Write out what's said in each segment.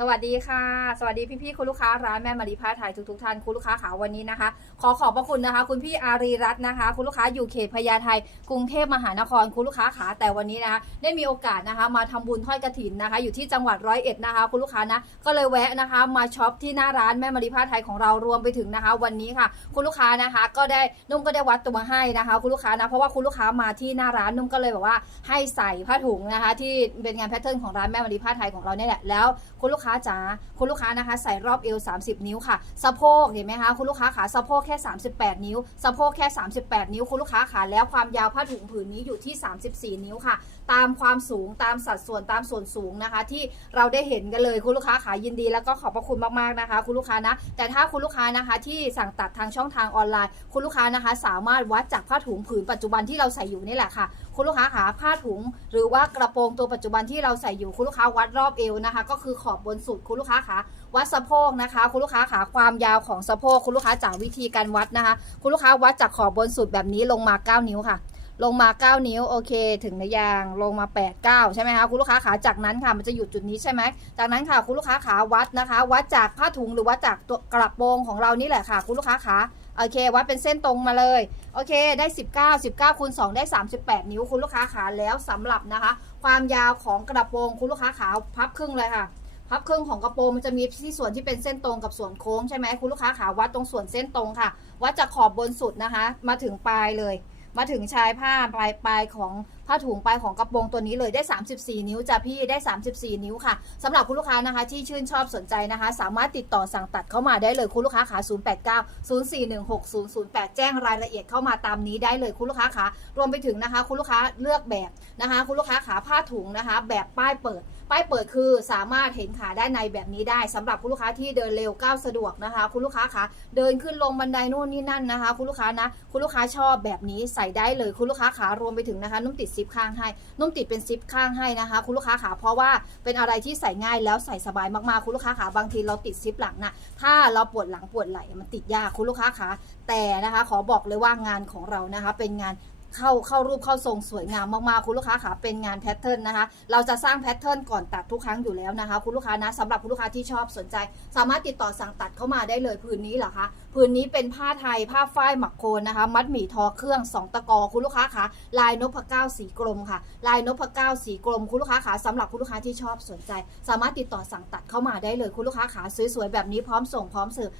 สวัสดีค่ะ สวัสดีพี่ๆคุณลูกค้าร้านแม่มารีผ้าไทยทุกๆท่านคุณลูกค้าขาวันนี้นะคะ ขอขอบพระคุณนะคะ คุณพี่อารีรัตน์นะคะ คุณลูกค้าอยู่เขตพญาไทกรุงเทพมหานครคุณลูกค้าขาแต่วันนี้นะคะได้มีโอกาสนะคะ มาทำบุญทอดกระถินนะคะ อยู่ที่จังหวัดร้อยเอ็ดนะคะ คุณลูกค้านะก็เลยแวะนะคะ มาช็อปที่หน้าร้านแม่มารีผ้าไทยของเรารวมไปถึงนะคะ วันนี้ค่ะ คุณลูกค้านะคะ ก็ได้นุ่มก็ได้วัดตัวมให้นะคะ คุณลูกค้านะเพราะว่าคุณลูกค้ามาที่หน้าร้านนุ่มก็เลยแบบว่าให้ใส่ผ้าถุงนะคะ ที่เป็นงานแพทเทิร์นของร้านแม่มารีผ้าไทยของเราเนี่ยแหละแล้วคุณลูกค้าจ๋าคุณลูกค้านะคะ ใส่รอบเอว 30 นิ้วค่ะ สะโพกเห็นไหมคะคุณลูกค้าขาสะโพกแค่ 38 นิ้ว สะโพกแค่ 38 นิ้ว คุณลูกค้าขาแล้วความยาวผ้าถุงผืนนี้อยู่ที่ 34 นิ้วค่ะ ตามความสูงตามสัดส่วนตามส่วนสูงนะคะ ที่เราได้เห็นกันเลยคุณลูกค้าขายินดีแล้วก็ขอบพระคุณมากๆนะคะ คุณลูกค้านะ แต่ถ้าคุณลูกค้านะคะที่สั่งตัดทางช่องทางออนไลน์ คุณลูกค้านะคะ สามารถวัดจากผ้าถุงผืนปัจจุบันที่เราใส่อยู่นี่แหละค่ะ คุณลูกค้าขาผ้าถุง หรือว่ากระโปรงตัวปัจจุบันที่เราใส่อยู่คุณลูกค้าวัดรอบเอวนะคะ ก็คือขอบบนสุดคุณลูกค้าขาวัดสะโพกนะคะ คุณลูกค้าขาความยาวของสะโพกคุณลูกค้าจากวิธีการวัดนะคะ คุณลูกค้าวัดจากขอบบนสุดแบบนี้ลงมา 9 นิ้วค่ะ ลงมา 9 นิ้วโอเค ถึงในยางลงมา 8 9 ใช่ไหมคะคุณลูกค้าขาจากนั้นค่ะมันจะหยุดจุดนี้ใช่ไหมจากนั้นค่ะคุณลูกค้าขาวัดนะคะ วัดจากผ้าถุงหรือวัดจากตัวกระโปรงของเรานี่แหละค่ะ คุณลูกค้าขา โอเค วัดเป็นเส้นตรงมาเลย โอเค ได้ 19 19คูณ2ได้ 38 นิ้วคุณลูกค้าขาแล้วสำหรับนะคะ ความยาวของกระโปรงคุณลูกค้าขาพับครึ่งเลยค่ะ พับครึ่งของกระโปรงมันจะมีที่ส่วนที่เป็นเส้นตรงกับส่วนโค้งใช่ไหมคุณลูกค้าขาวัดตรงส่วนเส้นตรงค่ะ วัดจากขอบบนสุดนะคะ มาถึงปลายเลย มาถึงชายผ้าปลายปลายของ ผ้าถุงไปของกระโปรงตัวนี้เลยได้ 34 นิ้วจ้ะพี่ได้ 34 นิ้วค่ะสำหรับคุณลูกค้านะคะ ที่ชื่นชอบสนใจนะคะ สามารถติดต่อสั่งตัดเข้ามาได้เลยคุณลูกค้าขา089 0416 008 แจ้งรายละเอียดเข้ามาตามนี้ได้เลยคุณลูกค้าขารวมไปถึงนะคะ คุณลูกค้าเลือกแบบนะคะ คุณลูกค้าขาผ้าถุงนะคะ แบบป้ายเปิด ป้ายเปิดคือสามารถเห็นขาด้านในแบบนี้ได้สำหรับคุณลูกค้าที่เดินเร็วก้าวสะดวกนะคะ คุณลูกค้าคะเดินขึ้นลงบันไดโน่นนี่นั่นนะคะ คุณลูกค้านะ คุณลูกค้าชอบแบบนี้ใส่ได้เลยคุณลูกค้าขารวมไปถึงนะคะนุ่มติดซิปข้างให้ นุ่มติดเป็นซิปข้างให้นะคะ คุณลูกค้าขาเพราะว่าเป็นอะไรที่ใส่ง่ายแล้วใส่สบายมากๆคุณลูกค้าขาบางทีเราติดซิปหลังนะถ้าเราปวดหลังปวดไหล่มันติดยากคุณลูกค้าขาแต่นะคะ ขอบอกเลยว่างานของเรานะคะ เป็นงาน เข้าเข้ารูปเข้าทรงสวยงามมากๆ คุณลูกค้าขาเป็นงานแพทเทิร์นนะคะ เราจะสร้างแพทเทิร์นก่อนตัดทุกครั้งอยู่แล้วนะคะ คุณลูกค้านะสำหรับคุณลูกค้าที่ชอบสนใจ สามารถติดต่อสั่งตัดเข้ามาได้เลยผืนนี้เหรอคะผืนนี้เป็นผ้าไทยผ้าฝ้ายหมักโคนนะคะ มัดหมี่ทอเครื่องสองตะกอคุณลูกค้าคะลายนพเก้าสีกรมค่ะ ลายนพเก้าสีกรมคุณลูกค้าขาสำหรับคุณลูกค้าที่ชอบสนใจ สามารถติดต่อสั่งตัดเข้ามาได้เลย คุณลูกค้าขาสวยๆแบบนี้พร้อมส่งพร้อมเสิร์ฟ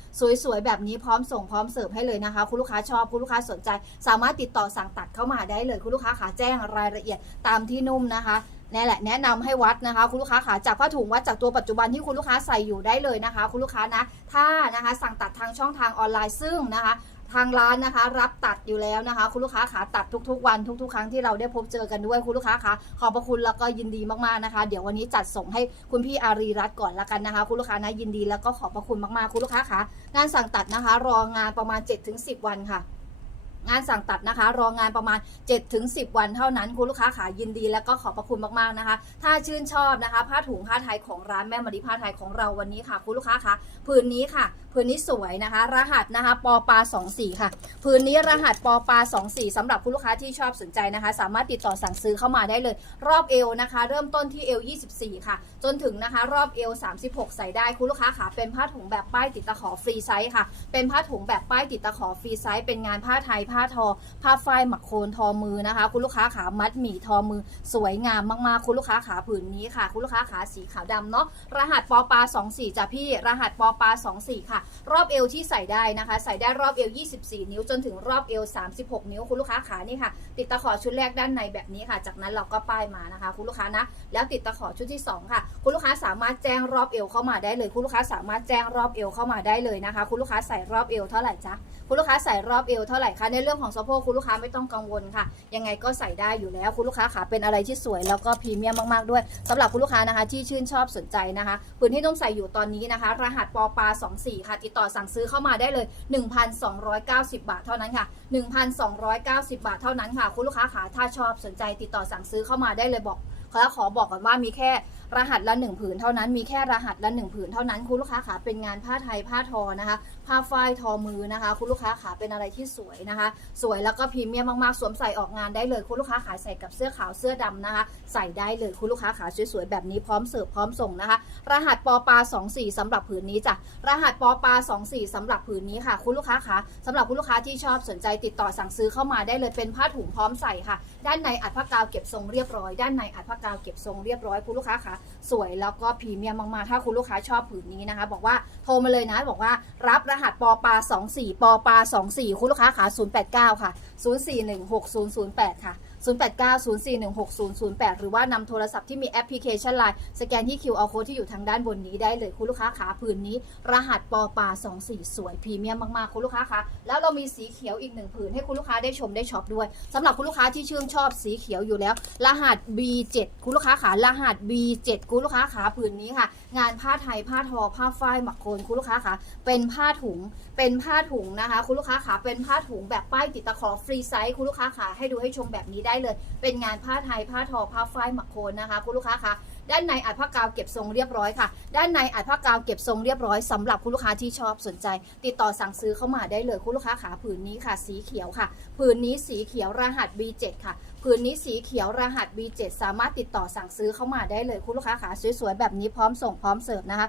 สวยๆแบบนี้พร้อมส่งพร้อมเสิร์ฟให้เลยนะคะ คุณลูกค้าชอบคุณลูกค้าสนใจ สามารถติดต่อสั่งตัดเข้ามาได้เลยคุณลูกค้าขาแจ้งรายละเอียดตามที่นุ่มนะคะนี่แหละแนะนำให้วัดนะคะ คุณลูกค้าขาจากผ้าถุงวัดจากตัวปัจจุบันที่คุณลูกค้าใส่อยู่ได้เลยนะคะ คุณลูกค้านะ ถ้านะคะสั่งตัดทางช่องทางออนไลน์ซึ่งนะคะทางร้านนะคะรับตัดอยู่แล้วนะคะ คุณลูกค้าขาตัดทุกๆ วันทุก ๆ ครั้งที่เราได้พบเจอกันด้วยคุณลูกค้าคะขอบพระคุณแล้วก็ยินดีมากๆนะคะ เดี๋ยววันนี้จัดส่งให้คุณพี่อารีรัตน์ก่อนละกันนะคะ คุณลูกค้านะยินดีแล้วก็ขอบพระคุณมากๆ คุณลูกค้าคะงานสั่งตัดนะคะ รองานประมาณ 7-10 วันค่ะ งานสั่งตัดนะคะ รองานประมาณ 7-10 วันเท่านั้นคุณลูกค้าขายินดีแล้วก็ขอบพระคุณมากๆนะคะ ถ้าชื่นชอบนะคะ ผ้าถุงผ้าไทยของร้านแม่มารีผ้าไทยของเราวันนี้ค่ะ คุณลูกค้าคะผืนนี้ค่ะ ผืนนี้สวยนะคะ รหัสนะคะปอปา24 ค่ะผืนนี้รหัสปอปา24สำหรับคุณลูกค้าที่ชอบสนใจนะคะ สามารถติดต่อสั่งซื้อเข้ามาได้เลย รอบเอวนะคะ เริ่มต้นที่เอว24 ค่ะ จนถึงนะคะ รอบเอว36 ใส่ได้คุณลูกค้าขาเป็นผ้าถุงแบบป้ายติดตะขอฟรีไซส์ค่ะ เป็นผ้าถุงแบบป้ายติดตะขอฟรีไซส์เป็นงานผ้าไทยผ้าทอ ผ้าฝ้ายหมักโคนทอมือนะคะ คุณลูกค้าขามัดหมี่ทอมือ สวยงามมากๆ คุณลูกค้าขาผืนนี้ค่ะ คุณลูกค้าขาสีขาวดำเนาะรหัสปอปา24จ้ะพี่รหัสปอปา24 ค่ะรอบเอวที่ใส่ได้นะคะ ใส่ได้รอบเอว 24 นิ้วจนถึงรอบเอว 36 นิ้ว คุณลูกค้าขานี่ค่ะ ติดตะขอชุดแรกด้านในแบบนี้ค่ะ จากนั้นเราก็ป้ายมานะคะ คุณลูกค้านะ แล้วติดตะขอชุดที่สองค่ะ คุณลูกค้าสามารถแจ้งรอบเอวเข้ามาได้เลย คุณลูกค้าสามารถแจ้งรอบเอวเข้ามาได้เลยนะคะ คุณลูกค้าใส่รอบเอวเท่าไหร่จ๊ะคุณลูกค้าใส่รอบเอวเท่าไหร่คะในเรื่องของสะโพกคุณลูกค้าไม่ต้องกังวลค่ะ ยังไงก็ใส่ได้อยู่แล้วคุณลูกค้าขาเป็นอะไรที่สวยแล้วก็พรีเมียมมากๆด้วยสำหรับคุณลูกค้านะคะที่ชื่นชอบสนใจนะคะปืนที่ต้องใส่อยู่ตอนนี้นะคะ รหัสปอปา24ค่ะ ติดต่อสั่งซื้อเข้ามาได้เลย 1,290 บาทเท่านั้นค่ะ 1,290 บาทเท่านั้นค่ะ คุณลูกค้าขาถ้าชอบสนใจติดต่อสั่งซื้อเข้ามาได้เลยบอกขอขอบอกก่อนว่ามีแค่รหัสละหนึ่งผืนเท่านั้น มีแค่รหัสละหนึ่งผืนเท่านั้น คุณลูกค้าขาเป็นงานผ้าไทยผ้าทอนะคะ ผ้าฝ้ายทอมือนะคะ คุณลูกค้าขาเป็นอะไรที่สวยนะคะ สวยแล้วก็พรีเมียมมากๆ สวมใส่ออกงานได้เลย คุณลูกค้าขาใส่กับเสื้อขาวเสื้อดำนะคะ ใส่ได้เลยคุณลูกค้าขาสวยๆแบบนี้พร้อมเสิร์ฟพร้อมส่งนะคะ รหัสปอปา24สำหรับผืนนี้จ้ะรหัสปอปา24สำหรับผืนนี้ค่ะ คุณลูกค้าขาสำหรับคุณลูกค้าที่ชอบสนใจติดต่อสั่งซื้อเข้ามาได้เลยเป็นผ้าถุงพร้อมใส่ค่ะ ด้านในอัดผ้ากาวเก็บทรงเรียบร้อย ด้านในอัดผ้ากาวเก็บทรงเรียบร้อยคุณลูกค้าขาสวยแล้วก็พรีเมียมมากๆถ้าคุณลูกค้าชอบผืนนี้นะคะ บอกว่าโทรมาเลยนะบอกว่ารับรหัสปอปา24ปอปา24 คุณลูกค้าขา089 ค่ะ 04160008 ค่ะ 0890416008 หรือว่านำโทรศัพท์ที่มีแอปพลิเคชัน Line สแกนที่ QR code ที่อยู่ทางด้านบนนี้ได้เลยคุณลูกค้าขาผืนนี้ รหัสปอปา24 สวยพรีเมียมมากๆคุณลูกค้าคะแล้วเรามีสีเขียวอีกหนึ่งผืนให้คุณลูกค้าได้ชมได้ช็อปด้วยสำหรับคุณลูกค้าที่ชื่นชอบสีเขียวอยู่แล้ว รหัส B7 คุณลูกค้าขารหัส B7 คุณลูกค้าขาผืนนี้ค่ะ งานผ้าไทยผ้าทอผ้าฝ้ายหมักโคนคุณลูกค้าขาเป็นผ้าถุงเป็นผ้าถุงนะคะ คุณลูกค้าขาเป็นผ้าถุงแบบป้ายติดตะขอฟรีไซส์คุณลูกค้าขาให้ดูให้ชมแบบนี้ได้เลย เป็นงานผ้าไทยผ้าทอผ้าฝ้ายหมักโคนนะคะ คุณลูกค้าคะด้านในอัดผ้ากาวเก็บทรงเรียบร้อยค่ะ ด้านในอัดผ้ากาวเก็บทรงเรียบร้อยสำหรับคุณลูกค้าที่ชอบสนใจ ติดต่อสั่งซื้อเข้ามาได้เลยคุณลูกค้าขาผืนนี้ค่ะ สีเขียวค่ะ ผืนนี้สีเขียวรหัส B7 ค่ะ ผืนนี้สีเขียวรหัส B7 สามารถติดต่อสั่งซื้อเข้ามาได้เลยคุณลูกค้าขาสวยๆแบบนี้พร้อมส่งพร้อมเสิร์ฟนะคะ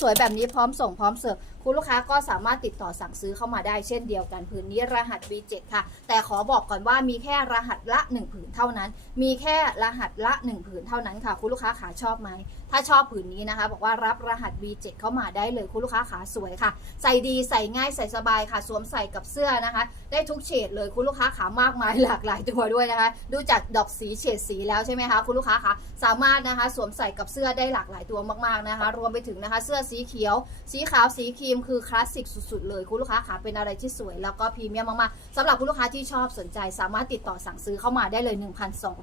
สวยๆแบบนี้พร้อมส่งพร้อมเสิร์ฟคุณลูกค้าก็สามารถติดต่อสั่งซื้อเข้ามาได้เช่นเดียวกันผืนนี้รหัส B7 ค่ะ แต่ขอบอกก่อนว่ามีแค่รหัสละ 1 ผืนเท่านั้น มีแค่รหัสละ 1 ผืนเท่านั้นค่ะ คุณลูกค้าขาชอบไหมถ้าชอบผืนนี้นะคะ บอกว่ารับรหัส B7 เข้ามาได้เลยคุณลูกค้าขาสวยค่ะ ใส่ดีใส่ง่ายใส่สบายค่ะ สวมใส่กับเสื้อนะคะได้ทุกเฉดเลยคุณลูกค้าขามากมายหลากหลายตัวด้วยนะคะ ดูจากดอกสีเฉดสีแล้วใช่ไหมคะคุณลูกค้าคะ สามารถนะคะสวมใส่กับเสื้อได้หลากหลายตัวมากๆนะคะ รวมไปถึงนะคะเสื้อสีเขียว สีขาวสีครีมคือคลาสสิกสุดๆเลยคุณลูกค้าขาเป็นอะไรที่สวยแล้วก็พรีเมียมมากๆสำหรับคุณลูกค้าที่ชอบสนใจสามารถติดต่อสั่งซื้อเข้ามาได้เลย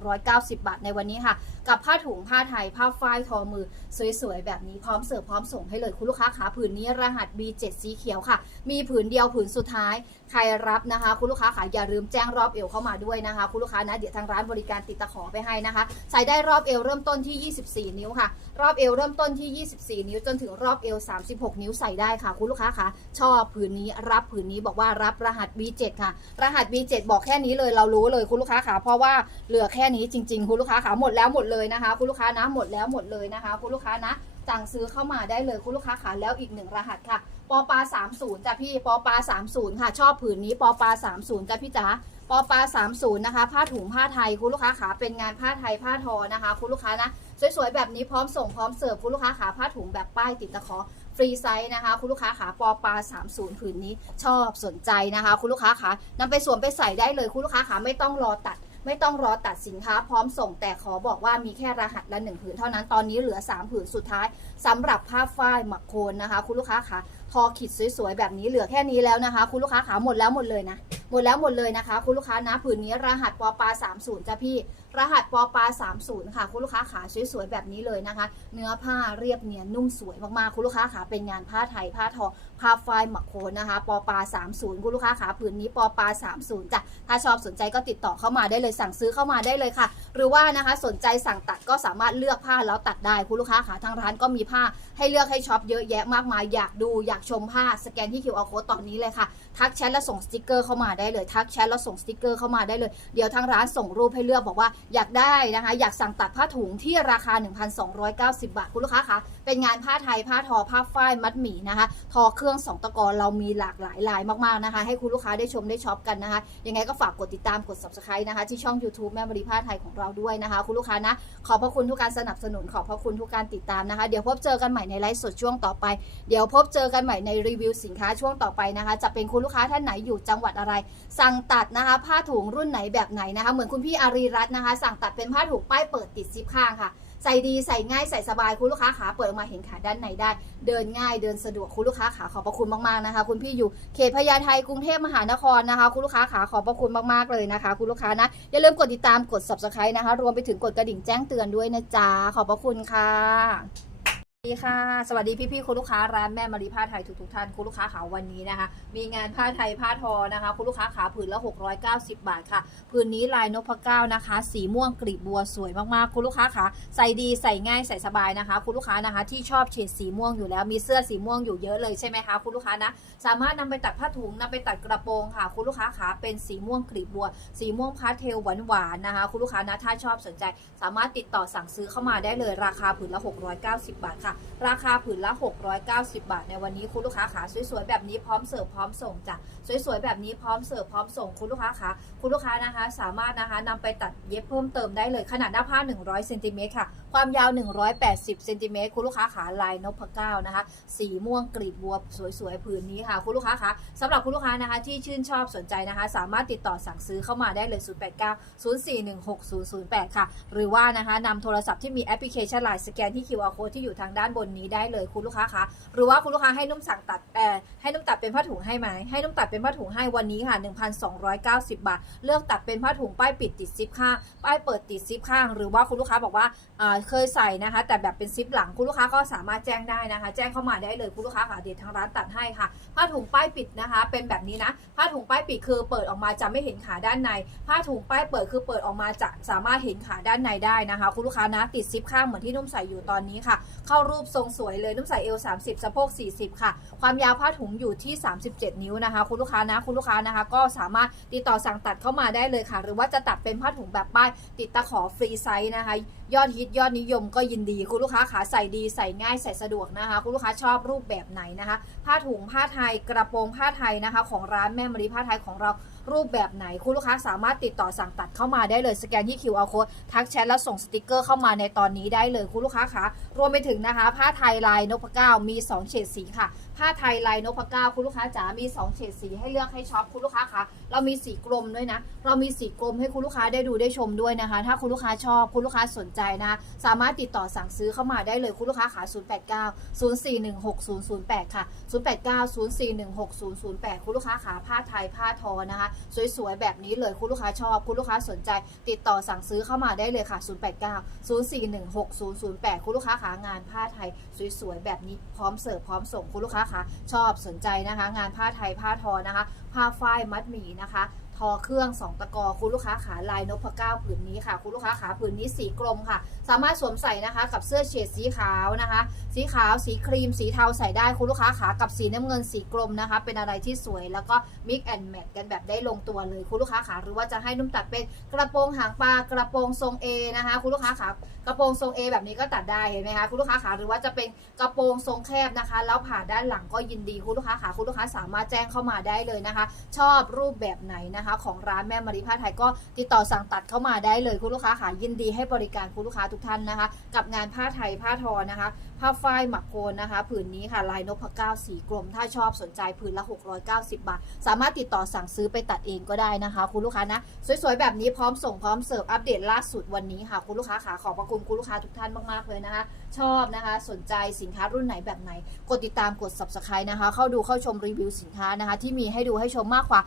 1,290 บาทในวันนี้ค่ะ กับผ้าถุงผ้าไทยผ้าฝ้ายทอมือสวยๆแบบนี้พร้อมเสิร์ฟพร้อมส่งให้เลยคุณลูกค้าขาผืนนี้รหัส B7 สีเขียวค่ะ มีผืนเดียวผืนสุดท้ายใครรับนะคะ คุณลูกค้าขาอย่าลืมแจ้งรอบเอวเข้ามาด้วยนะคะ คุณลูกค้านะเดี๋ยวทางร้านบริการติดตะขอไปให้นะคะ ใส่ได้รอบเอวเริ่มต้นที่ 24 นิ้วค่ะ รอบเอวเริ่มต้นที่ 24 นิ้วจนถึงรอบเอว 36 นิ้วใส่ได้ค่ะ คุณลูกค้าคะชอบผืนนี้รับผืนนี้บอกว่ารับรหัส B7 ค่ะ รหัส B7 บอกแค่นี้เลยเรารู้เลยคุณลูกค้าขาเพราะว่าเหลือแค่นี้จริง ๆ คุณลูกค้าขาหมดแล้วหมดเลยนะคะ คุณลูกค้านะหมดแล้วหมดเลยนะคะ คุณลูกค้านะสั่งซื้อเข้ามาได้เลยคุณลูกค้าขาแล้วอีกหนึ่งรหัสค่ะปอปา30จ้ะพี่ปอปา30 ค่ะ ชอบผืนนี้ปอปา30จ้ะพี่จ๋า ปอปา30 นะคะ ผ้าถุงผ้าไทยคุณลูกค้าขาเป็นงานผ้าไทยผ้าทอนะคะ คุณลูกค้านะ สวยๆ แบบนี้พร้อมส่งพร้อมเสิร์ฟคุณลูกค้าขาผ้าถุงแบบป้ายติดตะขอฟรีไซส์นะคะ คุณลูกค้าขาปอปา30 ผืนนี้ ชอบสนใจนะคะ คุณลูกค้าขานำไปสวมไปใส่ได้เลยคุณลูกค้าขาไม่ต้องรอตัด ไม่ต้องรอตัดสินค้าพร้อมส่งแต่ขอบอกว่ามีแค่รหัสละหนึ่งผืนเท่านั้นตอนนี้เหลือ 3 ผืนสุดท้ายสำหรับผ้าฝ้ายหมักโคนนะคะ คุณลูกค้าขาทอขีดสวยๆแบบนี้เหลือแค่นี้แล้วนะคะ คุณลูกค้าขาหมดแล้วหมดเลยนะ หมดแล้วหมดเลยนะคะ คุณลูกค้านะผืนนี้รหัสปอปลา30จ้ะพี่ รหัสปอปลา30 ค่ะ คุณลูกค้าขาสวยๆแบบนี้เลยนะคะ เนื้อผ้าเรียบเนียนนุ่มสวยมากๆคุณลูกค้าขาเป็นงานผ้าไทยผ้าทอผ้าฝ้ายหมักโคนนะคะปอปลา30 คุณลูกค้าขาผืนนี้ปอปลา30จ้ะถ้าชอบสนใจก็ติดต่อเข้ามาได้เลยสั่งซื้อเข้ามาได้เลยค่ะ หรือว่านะคะสนใจสั่งตัดก็สามารถเลือกผ้าแล้วตัดได้คุณลูกค้าขาทางร้านก็มีผ้าให้เลือกให้ช็อปเยอะแยะมากมายอยากดูอยากชมผ้าสแกนที่ QR code ตอนนี้เลยค่ะ ทักแชทแล้วส่งสติกเกอร์เข้ามาได้เลย ทักแชทแล้วส่งสติกเกอร์เข้ามาได้เลย เดี๋ยวทางร้านส่งรูปให้เลือกบอกว่าอยากได้นะคะ อยากสั่งตัดผ้าถุงที่ราคา 1,290 บาท คุณลูกค้าคะ เป็นงานผ้าไทยผ้าทอผ้าฝ้ายมัดหมี่นะคะ ทอเครื่องสองตะกอนเรามีหลากหลายลายมากๆนะคะ ให้คุณลูกค้าได้ชมได้ช็อปกันนะคะ ยังไงก็ฝากกดติดตามกด subscribe นะคะ ที่ช่อง YouTube แม่บริผ้าไทยของเราด้วยนะคะ คุณลูกค้านะ ขอบพระคุณทุกการสนับสนุนขอบพระคุณทุกการติดตามนะคะ เดี๋ยวพบเจอกันใหม่ในไลฟ์สดช่วงต่อไป เดี๋ยวพบเจอกันใหม่ในรีวิวสินค้าช่วงต่อไปนะคะ จะเป็นคุณลูกค้าท่านไหนอยู่จังหวัดอะไร สั่งตัดนะคะ ผ้าถุงรุ่นไหนแบบไหนนะคะ เหมือนคุณพี่อารีรัตน์นะคะ สั่งตัดเป็นผ้าถุงป้ายเปิดติดซิปข้างค่ะ ใส่ดีใส่ง่ายใส่สบายคุณลูกค้าขาเปิดออกมาเห็นขาด้านในได้ เดินง่ายเดินสะดวกคุณลูกค้าขาขอบพระคุณมากๆนะคะ คุณพี่อยู่เขตพญาไทกรุงเทพมหานครนะคะ คุณลูกค้าขาขอบพระคุณมากๆเลยนะคะ คุณลูกค้านะอย่าลืมกดติดตามกด subscribe นะคะ รวมไปถึงกดกระดิ่งแจ้งเตือนด้วยนะจ๊ะขอบพระคุณค่ะ ดีค่ะสวัสดีพี่ๆคุณลูกค้าร้านแม่มารีผ้าไทยทุกๆท่านคุณลูกค้าขาวันนี้นะคะ มีงานผ้าไทยผ้าทอนะคะ คุณลูกค้าขาผืนละ 690 บาทค่ะผืนนี้ลายนพเก้านะคะ สีม่วงกลีบบัวสวยมากๆคุณลูกค้าขาใส่ดีใส่ง่ายใส่สบายนะคะ คุณลูกค้านะคะ ที่ชอบเฉดสีม่วงอยู่แล้วมีเสื้อสีม่วงอยู่เยอะเลยใช่ไหมคะคุณลูกค้านะสามารถนำไปตัดผ้าถุงนำไปตัดกระโปรงค่ะ คุณลูกค้าขาเป็นสีม่วงกลีบบัว สีม่วงพาสเทลหวานๆนะคะ คุณลูกค้านะถ้าชอบสนใจ สามารถติดต่อสั่งซื้อเข้ามาได้เลยราคาผืนละ 690 บาทค่ะราคาผืนละ 690 บาท ในวันนี้คุณลูกค้าขาสวยๆแบบนี้พร้อมเสิร์ฟพร้อมส่งจ้ะสวยๆแบบนี้พร้อมเสิร์ฟพร้อมส่งคุณลูกค้าขาคุณลูกค้านะคะ สามารถนะคะนำไปตัดเย็บเพิ่มเติมได้เลยขนาดหน้าผ้า 100เซนติเมตรค่ะ ความยาว 180เซนติเมตรคุณลูกค้าขาลายนพเก้านะคะ สีม่วงกรีบบัวสวยๆผืนนี้ค่ะ คุณลูกค้าคะสำหรับคุณลูกค้านะคะ ที่ชื่นชอบสนใจนะคะ สามารถติดต่อสั่งซื้อเข้ามาได้เลย 089 0416 008 ค่ะ หรือว่านะคะนำโทรศัพท์ที่มีแอปพลิเคชันไลน์สแกนที่ QR code ที่อยู่ทางด้านบนนี้ได้เลยคุณลูกค้าคะหรือว่าคุณลูกค้าให้นุ่มสั่งตัดแอ่อให้นุ่มตัดเป็นผ้าถุงให้ไหมให้นุ่มตัดเป็นผ้าถุงให้วันนี้ค่ะ 1,290 บาท เลือกตัดเป็นผ้าถุงป้ายปิดติดซิปข้างป้ายเปิดติดซิปข้าง หรือว่าคุณลูกค้าบอกว่าเคยใส่นะคะ แต่แบบเป็นซิปหลังคุณลูกค้าก็สามารถแจ้งได้นะคะ แจ้งเข้ามาได้เลยคุณลูกค้าค่ะเดี๋ยวทางร้านตัดให้ค่ะ ผ้าถุงป้ายปิดนะคะ เป็นแบบนี้นะ ผ้าถุงป้ายปิดคือเปิดออกมาจะไม่เห็นขาด้านใน ผ้าถุงป้ายเปิดคือเปิดออกมาจะสามารถเห็นขาด้านในได้นะคะ คุณลูกค้านะติดซิปข้างเหมือนที่นุ่มใส่อยู่ตอนนี้ค่ะ เข้ารูปทรงสวยเลยนุ่มใส่เอว30สะโพก40 ค่ะ ความยาวผ้าถุงอยู่ที่ 37 นิ้วนะคะ คุณลูกค้านะคุณลูกค้านะคะ ก็สามารถติดต่อสั่งตัดเข้ามาได้เลยค่ะ หรือว่าจะตัดเป็นผ้าถุงแบบป้ายติดตะขอฟรีไซส์นะคะยอดฮิตยอดนิยมก็ยินดีคุณลูกค้าขาใส่ดีใส่ง่ายใส่สะดวกนะคะ คุณลูกค้าชอบรูปแบบไหนนะคะ ผ้าถุงผ้าไทยกระโปรงผ้าไทยนะคะ ของร้านแม่มะลิผ้าไทยของเรารูปแบบไหน คุณลูกค้าสามารถติดต่อสั่งตัดเข้ามาได้เลยสแกนที่ QR code ทักแชทแล้วส่งสติกเกอร์เข้ามาในตอนนี้ได้เลยคุณลูกค้าคะรวมไปถึงนะคะ ผ้าไทยลายนพเก้ามี 2 เฉดสีค่ะ ผ้าไทยลายนพเก้าคุณลูกค้าจ๋ามี 2 เฉดสีให้เลือกให้ช็อปคุณลูกค้าคะเรามีสีกลมด้วยนะ เรามีสีกลมให้คุณลูกค้าได้ดูได้ชมด้วยนะคะ ถ้าคุณลูกค้าชอบคุณลูกค้าสนใจนะ สามารถติดต่อสั่งซื้อเข้ามาได้เลยคุณลูกค้าขา 089 0416 008 ค่ะ 089 0416 008 คุณลูกค้าขาผ้าไทยผ้าทอนะคะ สวยๆ แบบนี้เลยคุณลูกค้าชอบ คุณลูกค้าสนใจ ติดต่อสั่งซื้อเข้ามาได้เลยค่ะ 089 0416 008 คุณลูกค้าขางานผ้าไทยสวยๆ แบบนี้พร้อมเสิร์ฟพร้อมส่งคุณลูกค้าขาชอบสนใจนะคะ งานผ้าไทยผ้าทอนะคะ ผ้าฝ้ายมัดหมี่นะคะ ทอเครื่องสองตะกอคุณลูกค้าขาลายนพเก้าผืนนี้ค่ะ คุณลูกค้าขาผืนนี้สีกลมค่ะ สามารถสวมใส่นะคะ กับเสื้อเฉดสีขาวนะคะ สีขาวสีครีม สีเทาใส่ได้คุณลูกค้าขากับสีน้ำเงินสีกลมนะคะ เป็นอะไรที่สวยแล้วก็มิกแอนแมทกันแบบได้ลงตัวเลยคุณลูกค้าขาหรือว่าจะให้นุ่มตัดเป็นกระโปรงหางปลากระโปรงทรง A นะคะ คุณลูกค้าขากระโปรงทรง A แบบนี้ก็ตัดได้เห็นไหมคะคุณลูกค้าขาหรือว่าจะเป็นกระโปรงทรงแคบนะคะ แล้วผ่าด้านหลังก็ยินดีคุณลูกค้าขาคุณลูกค้าสามารถแจ้งเข้ามาได้เลยนะคะ ชอบรูปแบบไหนนะคะของร้านแม่มาริผ้าไทยก็ติดต่อสั่งตัดเข้ามาได้เลยคุณลูกค้าค่ะยินดีให้บริการคุณลูกค้าทุกท่านนะคะ กับงานผ้าไทยผ้าทอนะคะผ้าฝ้ายหมักโคนนะคะผืนนี้ค่ะลายนพเก้าสีกลม ถ้าชอบสนใจผืนละ 690 บาท สามารถติดต่อสั่งซื้อไปตัดเองก็ได้นะคะ คุณลูกค้านะ สวยๆ แบบนี้พร้อมส่งพร้อมเสิร์ฟอัปเดตล่าสุดวันนี้ค่ะ คุณลูกค้าขาขอบพระคุณคุณลูกค้าทุกท่านมากๆเลยนะคะ ชอบนะคะ สนใจสินค้ารุ่นไหนแบบไหน กดติดตามกด subscribe นะคะ เข้าดูเข้าชมรีวิวสินค้านะคะ ที่มีให้ดูให้ชมมากกว่า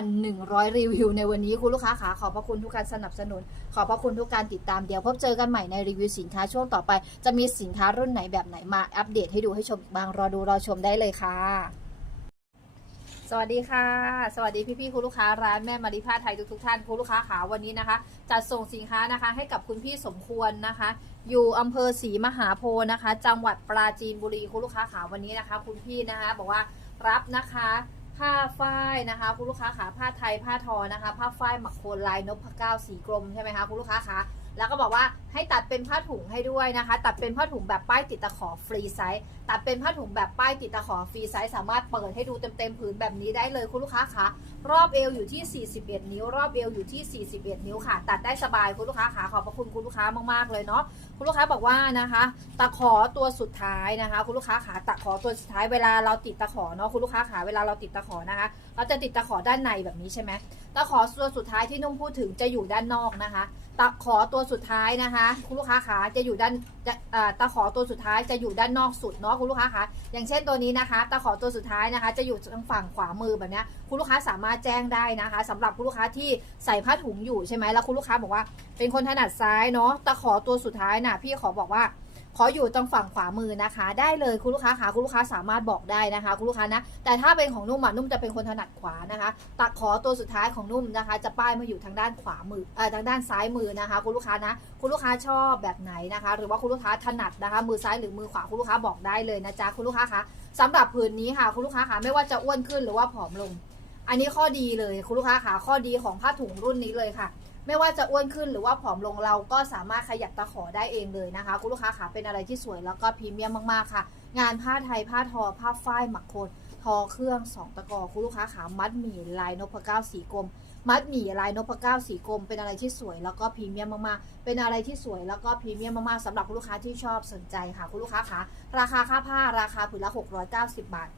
9,100 รีวิวในวันนี้คุณลูกค้าขาขอบพระคุณทุกการสนับสนุนขอบพระคุณทุกการติดตามเดี๋ยวพบเจอกันใหม่ในรีวิวสินค้าช่วงต่อไป จะมีสินค้ารุ่นไหนแบบไหนมาอัปเดตให้ดูให้ชมอีกบางรอดูรอชมได้เลยค่ะ สวัสดีค่ะ สวัสดีพี่ๆคุณลูกค้าร้านแม่มาริผ้าไทยทุกๆท่านคุณลูกค้าขาวันนี้นะคะ จัดส่งสินค้านะคะให้กับคุณพี่สมควรนะคะ อยู่อำเภอศรีมหาโพธิ์นะคะ จังหวัดปราจีนบุรีคุณลูกค้าขาวันนี้นะคะ คุณพี่นะคะ บอกว่ารับนะคะ ผ้าฝ้ายนะคะคุณลูกค้าขาผ้าไทยผ้าทอนะคะ ผ้าฝ้ายหมักโคนลายนพเก้าสีกรมใช่ไหมคะคุณลูกค้าคะ แล้วก็บอกว่าให้ตัดเป็นผ้าถุงให้ด้วยนะคะ ตัดเป็นผ้าถุงแบบป้ายติดตะขอฟรีไซส์ตัดเป็นผ้าถุงแบบป้ายติดตะขอฟรีไซส์สามารถเปิดให้ดูเต็มๆผืนแบบนี้ได้เลยคุณลูกค้าคะรอบเอวอยู่ที่ 41 นิ้ว รอบเอวอยู่ที่ 41 นิ้วค่ะ ตัดได้สบายคุณลูกค้าขาขอบพระคุณคุณลูกค้ามากๆเลยเนาะคุณลูกค้าบอกว่านะคะตะขอตัวสุดท้ายนะคะ คุณลูกค้าขาตะขอตัวสุดท้ายเวลาเราติดตะขอเนาะคุณลูกค้าขาเวลาเราติดตะขอนะคะ เราจะติดตะขอด้านในแบบนี้ใช่ไหม ตะขอตัวสุดท้ายที่นุ่มพูดถึงจะอยู่ด้านนอกนะคะ ตะขอตัวสุดท้ายนะคะ คุณลูกค้าขาจะอยู่ด้านจะตะขอตัวสุดท้ายจะอยู่ด้านนอกสุดเนาะคุณลูกค้าคะอย่างเช่นตัวนี้นะคะ ตะขอตัวสุดท้ายนะคะ จะอยู่ทางฝั่งขวามือแบบนี้คุณลูกค้าสามารถแจ้งได้นะคะสำหรับคุณลูกค้าที่ใส่ผ้าถุงอยู่ใช่ไหมแล้วคุณลูกค้าบอกว่า เป็นคนถนัดซ้ายเนาะตะขอตัวสุดท้ายน่ะพี่ขอบอกว่า ขออยู่ตรงฝั่งขวามือนะคะ ได้เลยคุณลูกค้าค่ะคุณลูกค้าสามารถบอกได้นะคะ คุณลูกค้านะแต่ถ้าเป็นของนุ่มอะนุ่มจะเป็นคนถนัดขวานะคะตัดขอตัวสุดท้ายของนุ่มนะคะ จะป้ายมาอยู่ทางด้านขวามือเอ่อทางด้านซ้ายมือนะคะ คุณลูกค้านะ คุณลูกค้าชอบแบบไหนนะคะ หรือว่าคุณลูกค้าถนัดนะคะ มือซ้ายหรือมือขวาคุณลูกค้าบอกได้เลยนะจ๊ะคุณลูกค้าคะสำหรับผืนนี้ค่ะ คุณลูกค้าคะไม่ว่าจะอ้วนขึ้นหรือว่าผอมลง อันนี้ข้อดีเลยคุณลูกค้าคะข้อดีของผ้าถุงรุ่นนี้เลยค่ะ ไม่ว่าจะอ้วนขึ้นหรือว่าผอมลงเราก็สามารถขยับตะขอได้เองเลยนะคะ คุณลูกค้าขาเป็นอะไรที่สวยแล้วก็พรีเมียมมากๆค่ะ งานผ้าไทยผ้าทอ ผ้าฝ้ายหมักโคนทอเครื่องสองตะกอคุณลูกค้าขามัดหมี่ลายนพเก้าสีกรมมัดหมี่ลายนพเก้าสีกรมเป็นอะไรที่สวยแล้วก็พรีเมียมมากๆ เป็นอะไรที่สวยแล้วก็พรีเมียมมากๆสำหรับคุณลูกค้าที่ชอบสนใจค่ะ คุณลูกค้าขาราคาค่าผ้าราคาผืนละ 690 บาท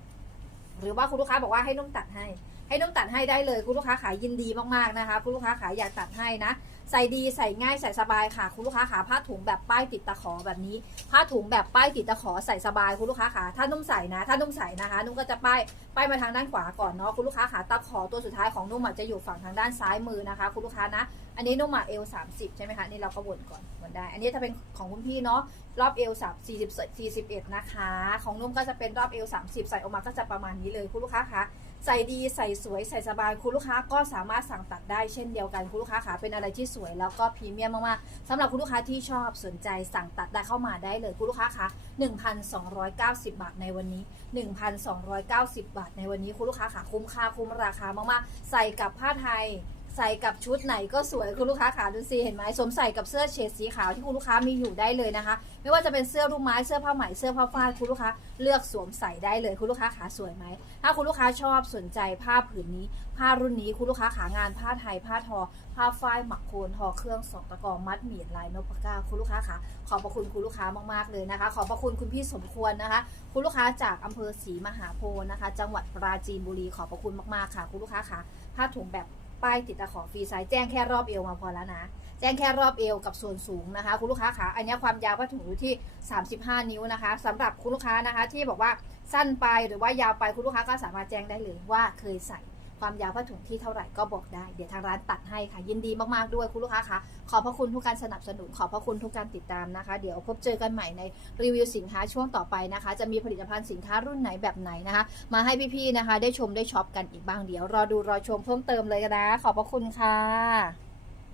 หรือว่าคุณลูกค้าบอกว่าให้นุ่มตัดให้ ให้นุ่มตัดให้ได้เลยคุณลูกค้าขายยินดีมากๆนะคะ คุณลูกค้าขายอยากตัดให้นะ ใส่ดีใส่ง่ายใส่สบายค่ะ คุณลูกค้าขาผ้าถุงแบบป้ายติดตะขอแบบนี้ ผ้าถุงแบบป้ายติดตะขอใส่สบายคุณลูกค้าขาถ้านุ่มใส่นะ ถ้านุ่มใส่นะคะ นุ่มก็จะป้ายป้ายมาทางด้านขวาก่อนเนาะคุณลูกค้าขาตะขอตัวสุดท้ายของนุ่มจะอยู่ฝั่งทางด้านซ้ายมือนะคะ คุณลูกค้านะ อันนี้นุ่มเอลสามสิบใช่ไหมคะนี่เราก็วนก่อนวนได้ อันนี้ถ้าเป็นของคุณพี่เนาะรอบเอลสามสี่สิบสี่สิบเอ็ดนะคะ ของนุ่มก็จะเป็นรอบเอลสามสิบใส่ออกมาก็จะประมาณนี้เลยคุณลูกค้าคะ ใส่ดีใส่สวยใส่สบายคุณลูกค้าก็สามารถสั่งตัดได้เช่นเดียวกันคุณลูกค้าขาเป็นอะไรที่สวยแล้วก็พรีเมียมมากๆสำหรับคุณลูกค้าที่ชอบสนใจสั่งตัดได้เข้ามาได้เลยคุณลูกค้าคะ1,290 บาทในวันนี้ 1,290 บาทในวันนี้คุณลูกค้าขาคุ้มค่าคุ้มราคามากๆ ใส่กับผ้าไทย ใส่กับชุดไหนก็สวยคุณลูกค้าขาดูสิเห็นไหมสวมใส่กับเสื้อเชิ้ตสีขาวที่คุณลูกค้ามีอยู่ได้เลยนะคะ ไม่ว่าจะเป็นเสื้อรูปไม้เสื้อผ้าไหมเสื้อผ้าฝ้ายคุณลูกค้าเลือกสวมใส่ได้เลยคุณลูกค้าขาสวยไหมถ้าคุณลูกค้าชอบสนใจผ้าผืนนี้ ผ้ารุ่นนี้คุณลูกค้าขางานผ้าไทยผ้าทอ ผ้าฝ้ายหมักโคนทอเครื่องสองตะกอมัดหมี่ลายนพก้าคุณลูกค้าขาขอบพระคุณคุณลูกค้ามากๆเลยนะคะ ขอบพระคุณคุณพี่สมควรนะคะ คุณลูกค้าจากอำเภอศรีมหาโพธิ์นะคะ จังหวัดปราจีนบุรีขอบพระคุณมากๆค่ะ คุณลูกค้าค่ะผ้าถุงแบบ ป้ายติดตะขอฟรีไซส์แจ้งแค่รอบเอวมาพอแล้วนะ แจ้งแค่รอบเอวกับส่วนสูงนะคะ คุณลูกค้าค่ะอันนี้ความยาวผ้าถุงอยู่ที่ 35 นิ้วนะคะสำหรับคุณลูกค้านะคะที่บอกว่าสั้นไปหรือว่ายาวไปคุณลูกค้าก็สามารถแจ้งได้เลยว่าเคยใส่ ความยาวผ้าถุงที่เท่าไหร่ก็บอกได้ เดี๋ยวทางร้านตัดให้ค่ะ ยินดีมากๆด้วยคุณลูกค้าคะขอบพระคุณทุกการสนับสนุน ขอบพระคุณทุกการติดตามนะคะ เดี๋ยวพบเจอกันใหม่ในรีวิวสินค้าช่วงต่อไปนะคะ จะมีผลิตภัณฑ์สินค้ารุ่นไหนแบบไหนนะคะ มาให้พี่ๆนะคะ ได้ชมได้ช็อปกันอีกบ้างเดี๋ยวรอดูรอชมเพิ่มเติมเลยนะ ขอบพระคุณค่ะ